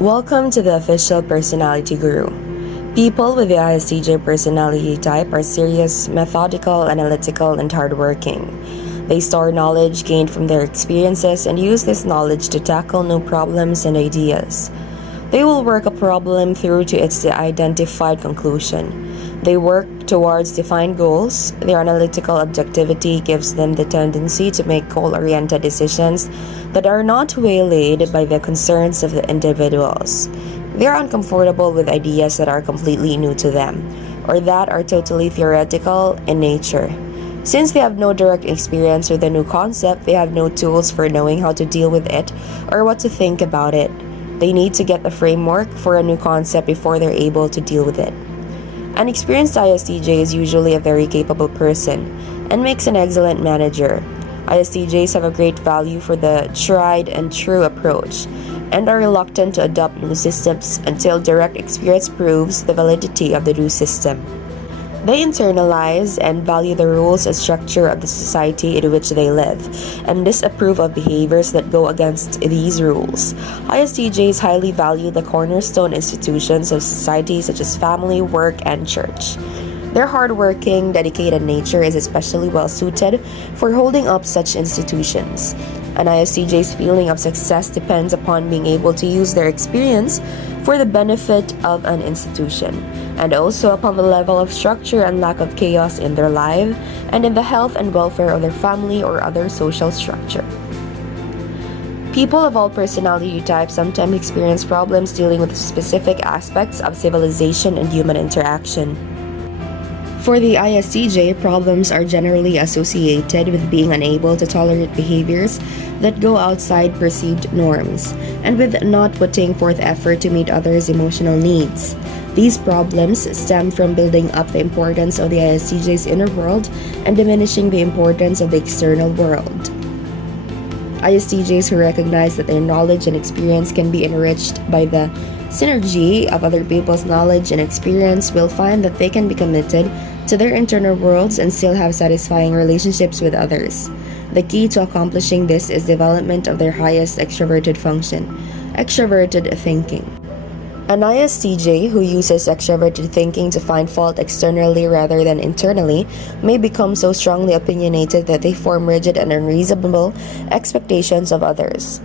Welcome to the Official Personality Guru. People with the ISTJ personality type are serious, methodical, analytical, and hardworking. They store knowledge gained from their experiences and use this knowledge to tackle new problems and ideas. They will work a problem through to its identified conclusion. They work towards defined goals. Their analytical objectivity gives them the tendency to make goal-oriented decisions that are not waylaid by the concerns of the individuals. They are uncomfortable with ideas that are completely new to them, or that are totally theoretical in nature. Since they have no direct experience with a new concept, they have no tools for knowing how to deal with it or what to think about it. They need to get the framework for a new concept before they're able to deal with it. An experienced ISTJ is usually a very capable person and makes an excellent manager. ISTJs have a great value for the tried and true approach and are reluctant to adopt new systems until direct experience proves the validity of the new system. They internalize and value the rules and structure of the society in which they live, and disapprove of behaviors that go against these rules. ISTJs highly value the cornerstone institutions of society such as family, work, and church. Their hardworking, dedicated nature is especially well suited for holding up such institutions. An ISTJ's feeling of success depends upon being able to use their experience for the benefit of an institution, and also upon the level of structure and lack of chaos in their life and in the health and welfare of their family or other social structure. People of all personality types sometimes experience problems dealing with specific aspects of civilization and human interaction. For the ISTJ, problems are generally associated with being unable to tolerate behaviors that go outside perceived norms, and with not putting forth effort to meet others' emotional needs. These problems stem from building up the importance of the ISTJ's inner world and diminishing the importance of the external world. ISTJs who recognize that their knowledge and experience can be enriched by the synergy of other people's knowledge and experience will find that they can be committed to their internal worlds and still have satisfying relationships with others. The key to accomplishing this is development of their highest extroverted function, extroverted thinking. An ISTJ who uses extroverted thinking to find fault externally rather than internally may become so strongly opinionated that they form rigid and unreasonable expectations of others.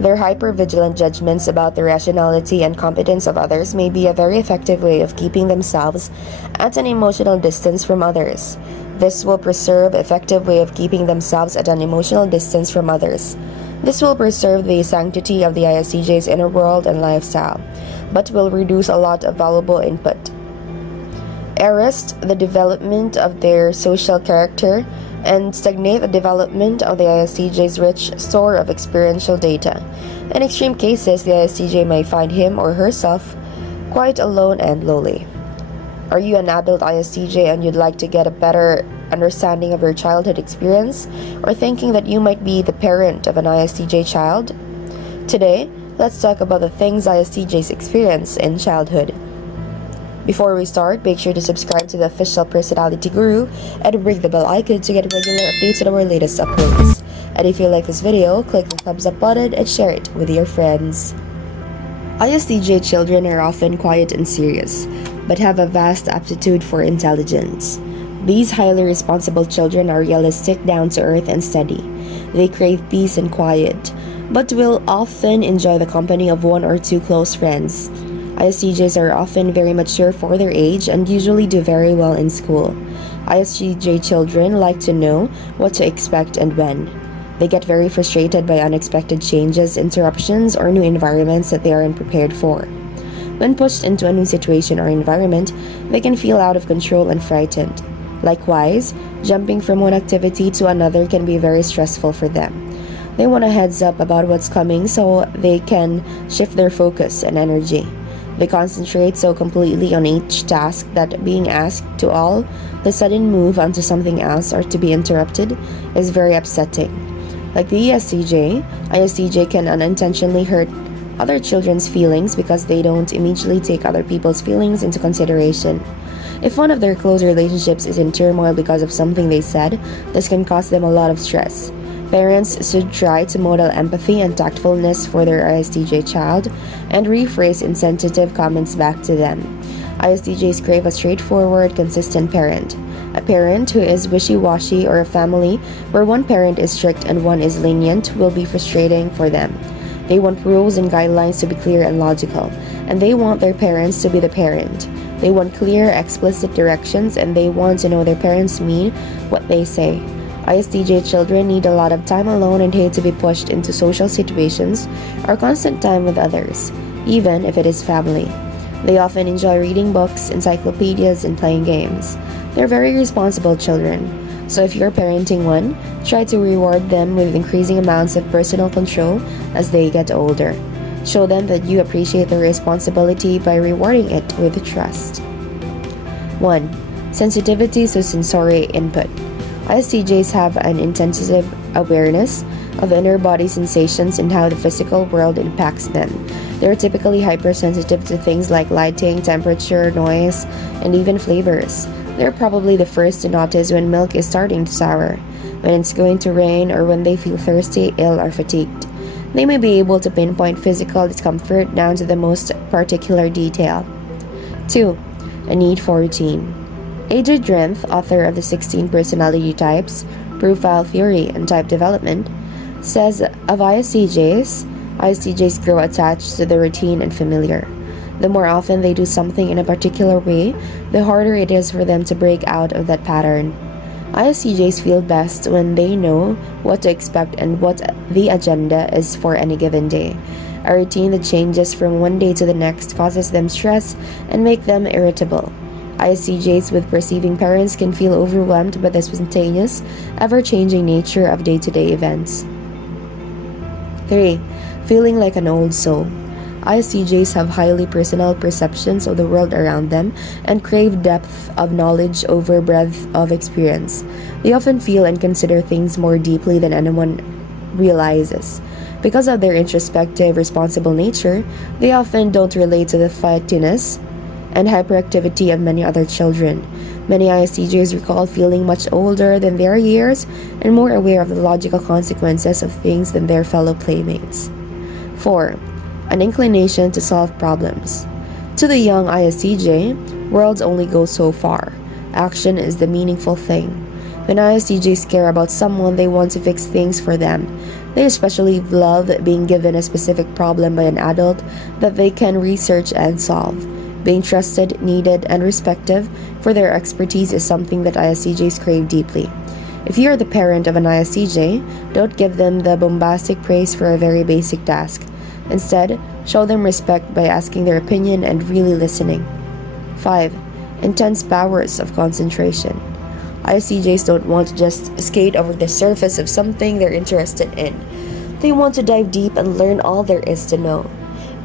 Their hyper-vigilant judgments about the rationality and competence of others may be a very effective way of keeping themselves at an emotional distance from others. This will preserve effective way of keeping themselves at an emotional distance from others. This will preserve the sanctity of the ISTJ's inner world and lifestyle, but will reduce a lot of valuable input. Arrest the development of their social character and stagnate the development of the ISTJ's rich store of experiential data. In extreme cases, the ISTJ may find him or herself quite alone and lonely. Are you an adult ISTJ and you'd like to get a better understanding of your childhood experience, or thinking that you might be the parent of an ISTJ child? Today, let's talk about the things ISTJs experience in childhood. Before we start, make sure to subscribe to the Official Personality Guru and ring the bell icon to get regular updates on our latest uploads. And if you like this video, click the thumbs up button and share it with your friends. ISTJ children are often quiet and serious, but have a vast aptitude for intelligence. These highly responsible children are realistic, down-to-earth, and steady. They crave peace and quiet, but will often enjoy the company of one or two close friends. ISTJs are often very mature for their age and usually do very well in school. ISTJ children like to know what to expect and when. They get very frustrated by unexpected changes, interruptions, or new environments that they are unprepared for. When pushed into a new situation or environment, they can feel out of control and frightened. Likewise, jumping from one activity to another can be very stressful for them. They want a heads up about what's coming so they can shift their focus and energy. They concentrate so completely on each task that being asked to all the sudden move onto something else or to be interrupted is very upsetting. Like the ISTJ can unintentionally hurt other children's feelings because they don't immediately take other people's feelings into consideration. If one of their close relationships is in turmoil because of something they said, this can cause them a lot of stress. Parents should try to model empathy and tactfulness for their ISTJ child and rephrase insensitive comments back to them. ISTJs crave a straightforward, consistent parent. A parent who is wishy-washy or a family where one parent is strict and one is lenient will be frustrating for them. They want rules and guidelines to be clear and logical, and they want their parents to be the parent. They want clear, explicit directions, and they want to know their parents mean what they say. ISTJ children need a lot of time alone and hate to be pushed into social situations or constant time with others, even if it is family. They often enjoy reading books, encyclopedias, and playing games. They're very responsible children. So if you're parenting one, try to reward them with increasing amounts of personal control as they get older. Show them that you appreciate their responsibility by rewarding it with trust. 1. Sensitivity to sensory input. ISTJs have an intensive awareness of inner body sensations and how the physical world impacts them. They're typically hypersensitive to things like lighting, temperature, noise, and even flavors. They're probably the first to notice when milk is starting to sour, when it's going to rain, or when they feel thirsty, ill, or fatigued. They may be able to pinpoint physical discomfort down to the most particular detail. 2. A need for routine. Adrian Drenth, author of the 16 Personality Types, Profile Theory, and Type Development, says of ISTJs grow attached to the routine and familiar. The more often they do something in a particular way, the harder it is for them to break out of that pattern. ISTJs feel best when they know what to expect and what the agenda is for any given day. A routine that changes from one day to the next causes them stress and make them irritable. ISTJs with perceiving parents can feel overwhelmed by the spontaneous, ever-changing nature of day-to-day events. 3. Feeling like an old soul. ISTJs have highly personal perceptions of the world around them and crave depth of knowledge over breadth of experience. They often feel and consider things more deeply than anyone realizes. Because of their introspective, responsible nature, they often don't relate to the flightiness and hyperactivity of many other children. Many ISTJs recall feeling much older than their years and more aware of the logical consequences of things than their fellow playmates. 4. An inclination to solve problems. To the young ISTJ, worlds only go so far. Action is the meaningful thing. When ISTJs care about someone, they want to fix things for them. They especially love being given a specific problem by an adult that they can research and solve. Being trusted, needed, and respected for their expertise is something that ISTJs crave deeply. If you are the parent of an ISTJ, don't give them the bombastic praise for a very basic task. Instead, show them respect by asking their opinion and really listening. 5. Intense powers of concentration. ISTJs don't want to just skate over the surface of something they're interested in. They want to dive deep and learn all there is to know.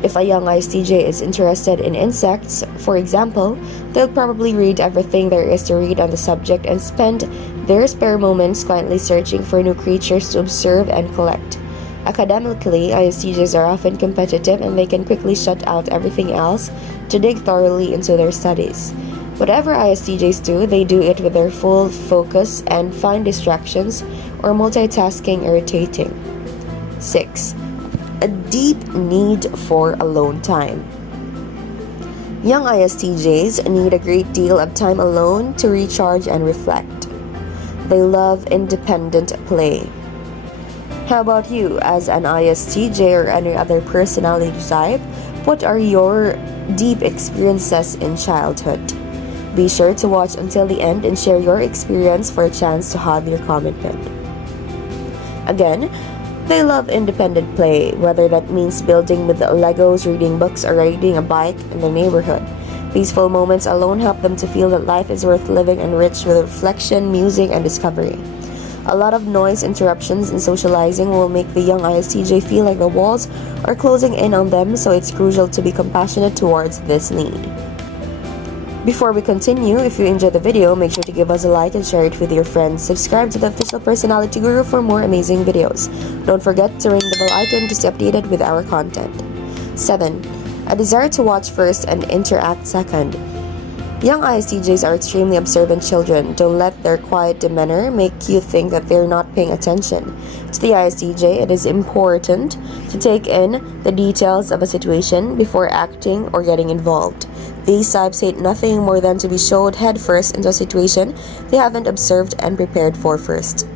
If a young ISTJ is interested in insects, for example, they'll probably read everything there is to read on the subject and spend their spare moments quietly searching for new creatures to observe and collect. Academically, ISTJs are often competitive and they can quickly shut out everything else to dig thoroughly into their studies. Whatever ISTJs do, they do it with their full focus and find distractions or multitasking irritating. 6. A deep need for alone time. Young ISTJs need a great deal of time alone to recharge and reflect. They love independent play. How about you, as an ISTJ or any other personality type? What are your deep experiences in childhood? Be sure to watch until the end and share your experience for a chance to have your comment read. Again, they love independent play, whether that means building with Legos, reading books, or riding a bike in the neighborhood. These full moments alone help them to feel that life is worth living and rich with reflection, music, and discovery. A lot of noise, interruptions, and socializing will make the young ISTJ feel like the walls are closing in on them, so it's crucial to be compassionate towards this need. Before we continue, if you enjoyed the video, make sure to give us a like and share it with your friends. Subscribe to the Official Personality Guru for more amazing videos. Don't forget to ring the bell icon to stay updated with our content. 7. A desire to watch first and interact second. Young ISTJs are extremely observant children. Don't let their quiet demeanor make you think that they're not paying attention. To the ISTJ, it is important to take in the details of a situation before acting or getting involved. These types hate nothing more than to be showed headfirst into a situation they haven't observed and prepared for first.